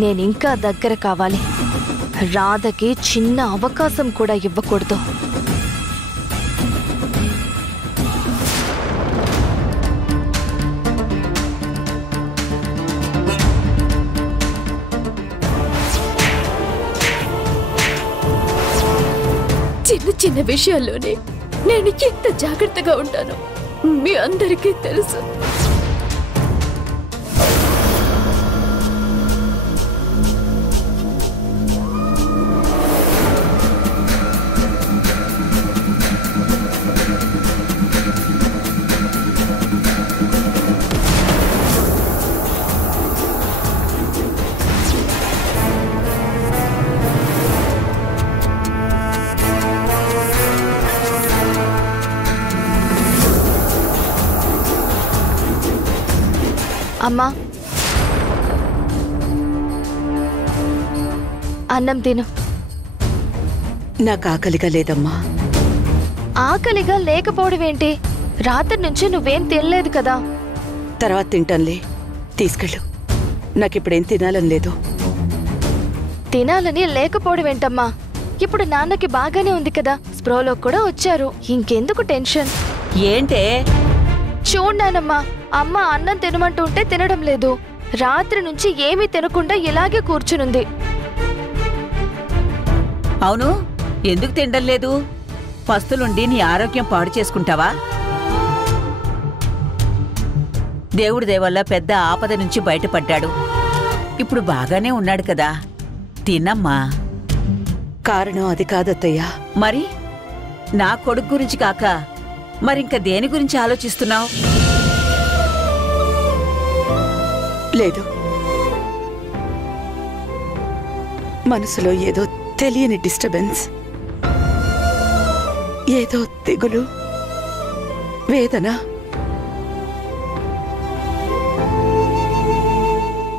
నేనింకా దగ్గర కావాలి. రాధకి చిన్న అవకాశం కూడా ఇవ్వకూడదు. చిన్న చిన్న విషయాల్లోనే నేను ఎంత జాగ్రత్తగా ఉంటాను మీ అందరికీ తెలుసు. అమ్మా, అన్నం తిను. నాకు ఆకలిగా లేదమ్మా. ఆకలిగా లేకపోవడం ఏంటి? రాత్రి నుంచి నువ్వేం తినలేదు కదా. తర్వాత తింటానులే, తీసుకెళ్ళు. నాకిప్పుడేం తినాలని లేదు. తినాలని లేకపోవడం ఏంటమ్మా? ఇప్పుడు నాన్నకి బాగానే ఉంది కదా, స్ప్రోలో కూడా వచ్చారు. ఇంకెందుకు టెన్షన్? ఏంటే? చూడ్డానమ్మా, అమ్మ అన్నం తినమంటుంటే తినడం లేదు. రాత్రి నుంచి ఏమీ తినకుండా ఇలాగే కూర్చునుంది. అవును, ఎందుకు తినడం లేదు? పస్తులుండి నీ ఆరోగ్యం పాడు చేసుకుంటావా? దేవుడి దయవల్ల పెద్ద ఆపద నుంచి బయటపడ్డాడు. ఇప్పుడు బాగానే ఉన్నాడు కదా, తినమ్మా. కారణం అది కాదత్తయ్యా. మరి నా కొడుకు గురించి కాక మరింక దేని గురించి ఆలోచిస్తున్నావు? లేదు, మనసులో ఏదో తెలియని డిస్టర్బెన్స్, ఏదో దిగులు, వేదన.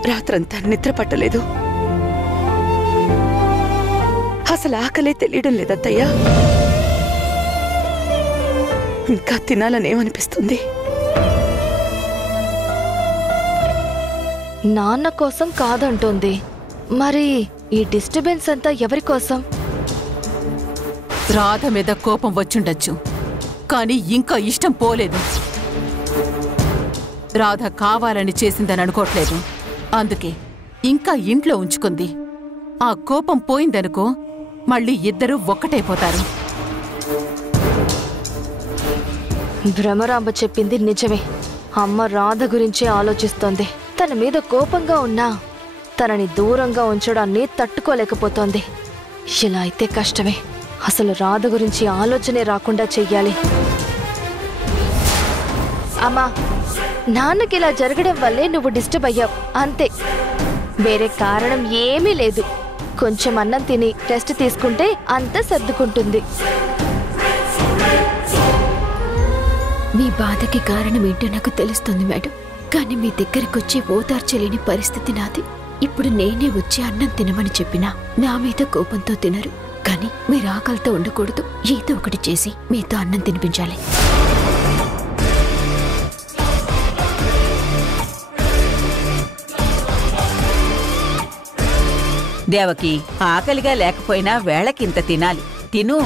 రాత్రంతా నిద్ర పట్టలేదు. అసలు ఆకలే తెలియడం లేదత్తయ్యా. ఇంకా తినాలనేమనిపిస్తుంది. నాన్న కోసం కాదంటోంది. మరి ఈ డిస్టర్బెన్స్ అంతా ఎవరి కోసం? రాధ మీద కోపం వచ్చుండొచ్చు, కానీ ఇంకా ఇష్టం పోలేదు. రాధ కావాలని చేసిందని అనుకోవట్లేదు, అందుకే ఇంకా ఇంట్లో ఉంచుకుంది. ఆ కోపం పోయిందనుకో, మళ్ళీ ఇద్దరూ ఒక్కటైపోతారు. భ్రమరాంబ చెప్పింది నిజమే. అమ్మ రాధ గురించే ఆలోచిస్తోంది. తన మీద కోపంగా ఉన్నా తనని దూరంగా ఉంచడాన్ని తట్టుకోలేకపోతోంది. ఇలా అయితే కష్టమే. అసలు రాధ గురించి ఆలోచనే రాకుండా చెయ్యాలి. అమ్మా, నాన్నకి ఇలా జరగడం వల్లే నువ్వు డిస్టర్బ్ అయ్యావు అంతే. వేరే కారణం ఏమీ లేదు. కొంచెం అన్నం తిని రెస్ట్ తీసుకుంటే అంతా సర్దుకుంటుంది. మీ బాధకి కారణం ఏంటో నాకు తెలుస్తుంది మేడం, కానీ మీ దగ్గరకొచ్చి ఓదార్చలేని పరిస్థితి నాది. ఇప్పుడు నేనే వచ్చి అన్నం తినమని చెప్పినా నా మీద కోపంతో తినరు. కానీ మీరు ఆకలితో ఉండకూడదు. ఏదో ఒకటి చేసి మీతో అన్నం తినిపించాలి. దేవకి, ఆకలిగా లేకపోయినా వేళకింత తినాలి. తిను.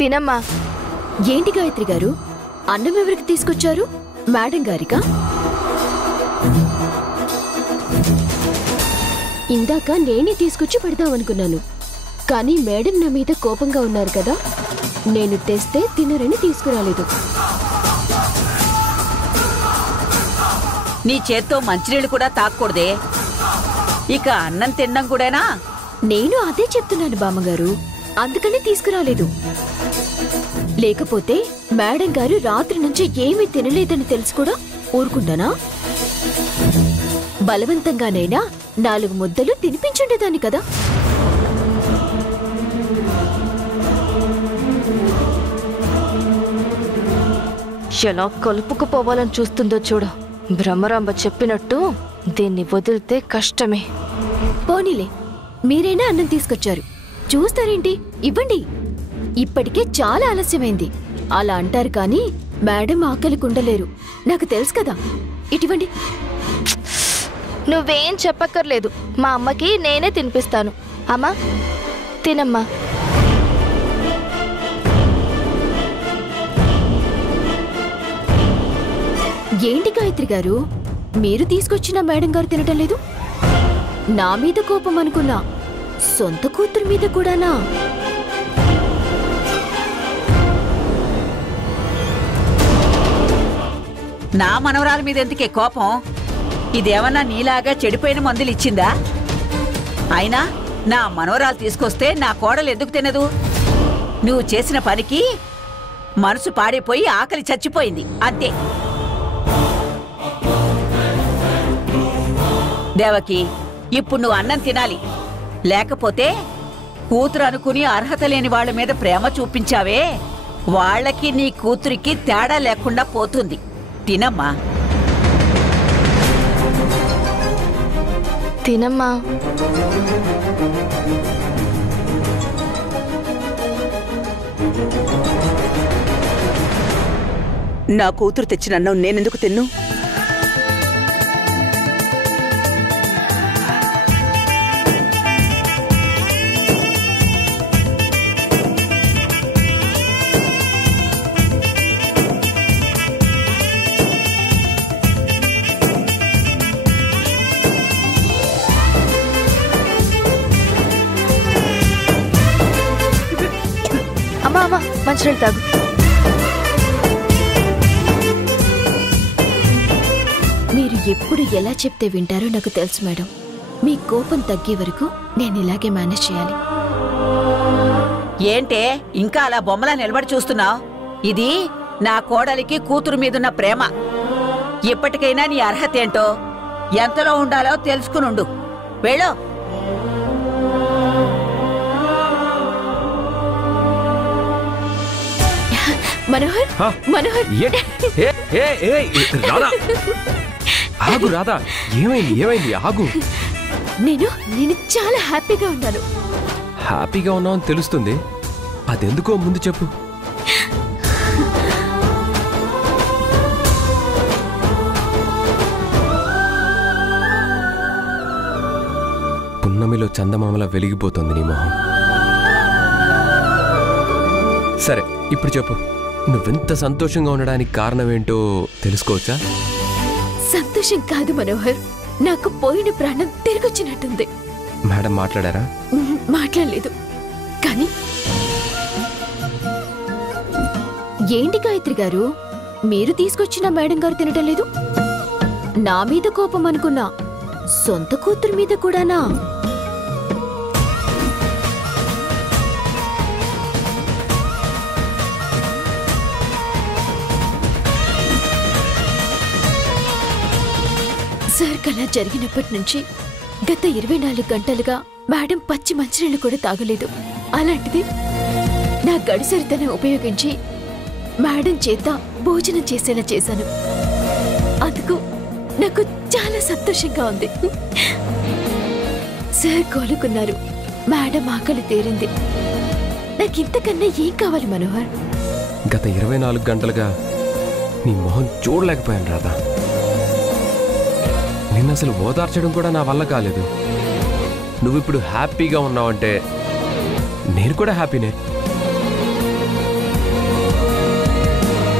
తినమ్మా. ఏంటి గాయత్రి గారు, అన్నం ఎవరికి తీసుకొచ్చారు? మేడం గారికా? ఇందాక నేనే తీసుకొచ్చి పెడదామనుకున్నాను, కానీ మేడం నా మీద కోపంగా ఉన్నారు కదా, నేను తెస్తే తినరని తీసుకురాలేదు. నీ చేత్తో మంచినీళ్ళు కూడా తాక్కూడదే. ఇక అన్నం తినడం కూడానా? నేను అదే చెప్తున్నాను బామ్మగారు, అందుకని తీసుకురాలేదు. లేకపోతే మేడం గారు రాత్రి నుంచి ఏమీ తినలేదని తెలుసు కూడా ఊరుకుంటానా? బలవంతంగానైనా 4 ముద్దలు తినిపించుండేదాన్ని కదా. ఎలా కలుపుకుపోవాలని చూస్తుందో చూడు. భ్రమరాంబ చెప్పినట్టు దీన్ని వదిలితే కష్టమే. పోనీలే, మీరైనా అన్నం తీసుకొచ్చారు, చూస్తారేంటి? ఇవ్వండి. ఇప్పటికే చాలా ఆలస్యమైంది. అలా అంటారు కానీ మేడం ఆకలికి ఉండలేరు. నాకు తెలుసు కదా. ఇటువంటి నువ్వేం చెప్పక్కర్లేదు. మా అమ్మకి నేనే తినిపిస్తాను. అమ్మా తినమ్మా. ఏంటి గాయత్రి గారు, మీరు తీసుకొచ్చిన మేడం గారు తినటం లేదు? నా మీద కోపం అనుకున్నా, సొంత కూతురు మీద కూడానా? నా మనవరాల మీద ఎందుకే కోపం? ఇదేమన్నా నీలాగా చెడిపోయిన మందులు ఇచ్చిందా? అయినా నా మనవరాలు తీసుకొస్తే నా కోడలు ఎందుకు తినదు? నువ్వు చేసిన పనికి మనసు పాడైపోయి ఆకలి చచ్చిపోయింది అంతే. దేవకి, ఇప్పుడు నువ్వు అన్నం తినాలి. లేకపోతే కూతురు అనుకుని అర్హత లేని వాళ్ళ మీద ప్రేమ చూపించావే, వాళ్ళకి నీ కూతురికి తేడా లేకుండా పోతుంది. తినమ్మా. తినమ్మా. నా కూతురు తెచ్చిన అన్నం నేనెందుకు తిన్ను? అమ్మా అమ్మా మంచినీళ్ళు తాగు. మీరు ఎప్పుడు ఎలా చెప్తే వింటారో నాకు తెలుసు మేడం. మీ కోపం తగ్గే వరకు నేను ఇలాగే మేనేజ్ చేయాలి. ఏంటే ఇంకా అలా బొమ్మలా నిలబడి చూస్తున్నావు? ఇది నా కోడలికి కూతురు మీదున్న ప్రేమ. ఇప్పటికైనా నీ అర్హత ఏంటో, ఎంతలో ఉండాలో తెలుసుకునుండు. వెళ్ళు. మనోహర్, మనోహర్, ఆగు రాధా. ఏమైంది ఏమైంది? ఆగు. నేను చాలా హ్యాపీగా ఉన్నాను. హ్యాపీగా ఉన్నావని తెలుస్తుంది, అదెందుకో ముందు చెప్పు. పున్నమిలో చందమామలా వెలిగిపోతుంది నీ మొహం. సరే ఇప్పుడు చెప్పు, నువ్వెంత సంతోషంగా ఉండడానికి కారణం ఏంటో తెలుసుకోవచ్చా? సంతోషం కాదు మనోహర్, నాకు పోయిన ప్రాణం తిరిగొచ్చినట్టుంది. మేడం మాట్లాడారా? మాట్లాడలేదు. కానీ ఏంటి గాయత్రి గారు, మీరు తీసుకొచ్చిన మేడం గారు తినటం లేదు? నా మీద కోపం అనుకున్నా, సొంత కూతురు మీద కూడానా? సార్ కలా జరిగినప్పటి నుంచి గత 24 గంటలుగా మేడం పచ్చి మంచినీళ్ళు కూడా తాగలేదు. అలాంటిది నా గడిసరితనం ఉపయోగించి మేడం చేత భోజనం చేసేలా చేశాను. అందుకు నాకు చాలా సంతోషంగా ఉంది. సార్ కోలుకున్నారు, మేడం ఆకలి తీరింది. నాకింతకన్నా ఏం కావాలి మనోహర్? గత 24 గంటలుగా నీ మొహం చూడలేకపోయాను రాధా. నిన్ను అసలు ఓదార్చడం కూడా నా వల్ల కాలేదు. నువ్విప్పుడు హ్యాపీగా ఉన్నావంటే నేను కూడా హ్యాపీనే.